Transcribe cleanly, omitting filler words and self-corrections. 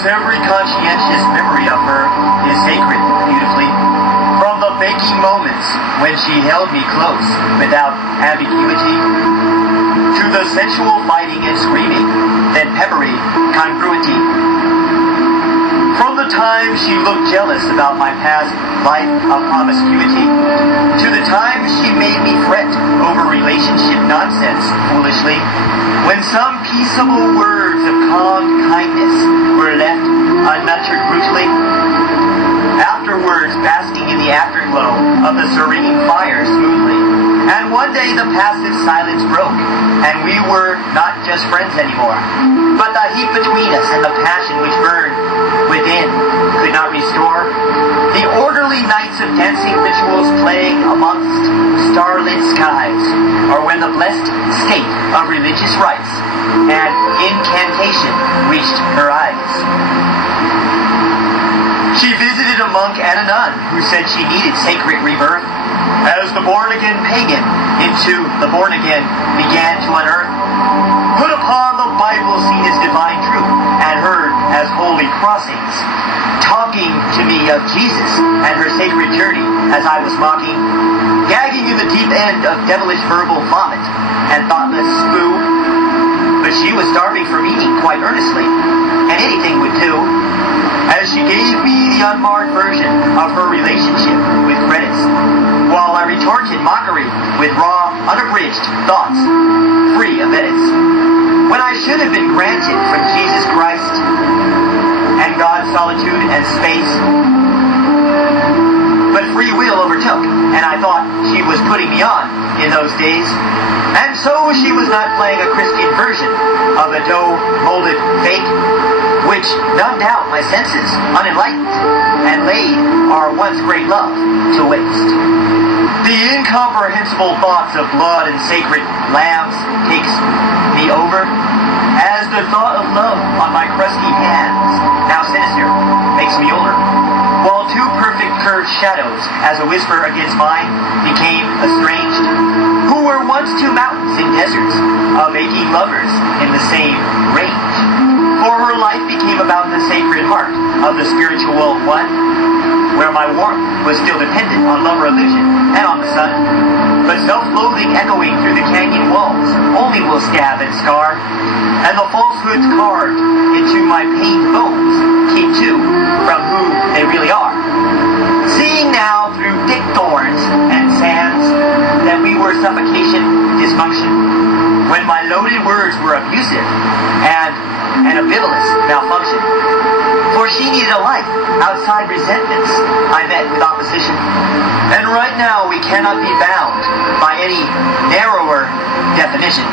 'cause every conscientious memory of her is sacred, beautifully. From the baking moments when she held me close without ambiguity, to the sensual fighting and screaming, then peppery congruity. From the time she looked jealous about my past life of promiscuity, to the time she made me fret over relationship nonsense foolishly, when some peaceable words of calm kindness were left unnurtured brutally. Afterwards, basking in the afterglow of the serene fire smoothly. And one day the passive silence broke, and we were not just friends anymore, but the heat between us and the passion which burned within could not restore. The orderly nights of dancing rituals playing amongst starlit skies, or when the blessed state of religious rites and incantation reached her eyes. She visited a monk and a nun who said she needed sacred rebirth, as the born-again pagan into the born-again began to unearth. Put upon the Bible seen as divine truth and heard as holy crossings, talking to me of Jesus and her sacred journey as I was mocking, gagging in the deep end of devilish verbal vomit and thoughtless spoo. But she was starving for meaning quite earnestly, and anything would do, as she gave me the unmarred version of her relationship with credits, while I retorted mockery with raw, unabridged thoughts, free of edits, when I should have been granted from Jesus Christ and God's solitude and space. But free will overtook, and I thought she was putting me on in those days. And so she was not playing a Christian version of a dough-molded fake, which numbed out my senses, unenlightened, and laid our once great love to waste. The incomprehensible thoughts of blood and sacred lambs takes me over, as the thought of love on my crusty hands, now sinister, makes me older, while two perfect curved shadows, as a whisper against mine, became estranged, who were once two mountains in deserts of aching lovers in the same range. For her life became about the sacred heart of the spiritual one, where my warmth was still dependent on lover illusion and on the sun. But self-loathing echoing through the canyon walls only will stab and scar, and the falsehoods carved into my pained bones keep too from who they really are. Seeing now through thick thorns and sands that we were suffocation, dysfunction, when my loaded words were abusive and an ambivalence malfunction. For she needed a life outside resentments I met with opposition. And right now we cannot be bound by any narrower definition.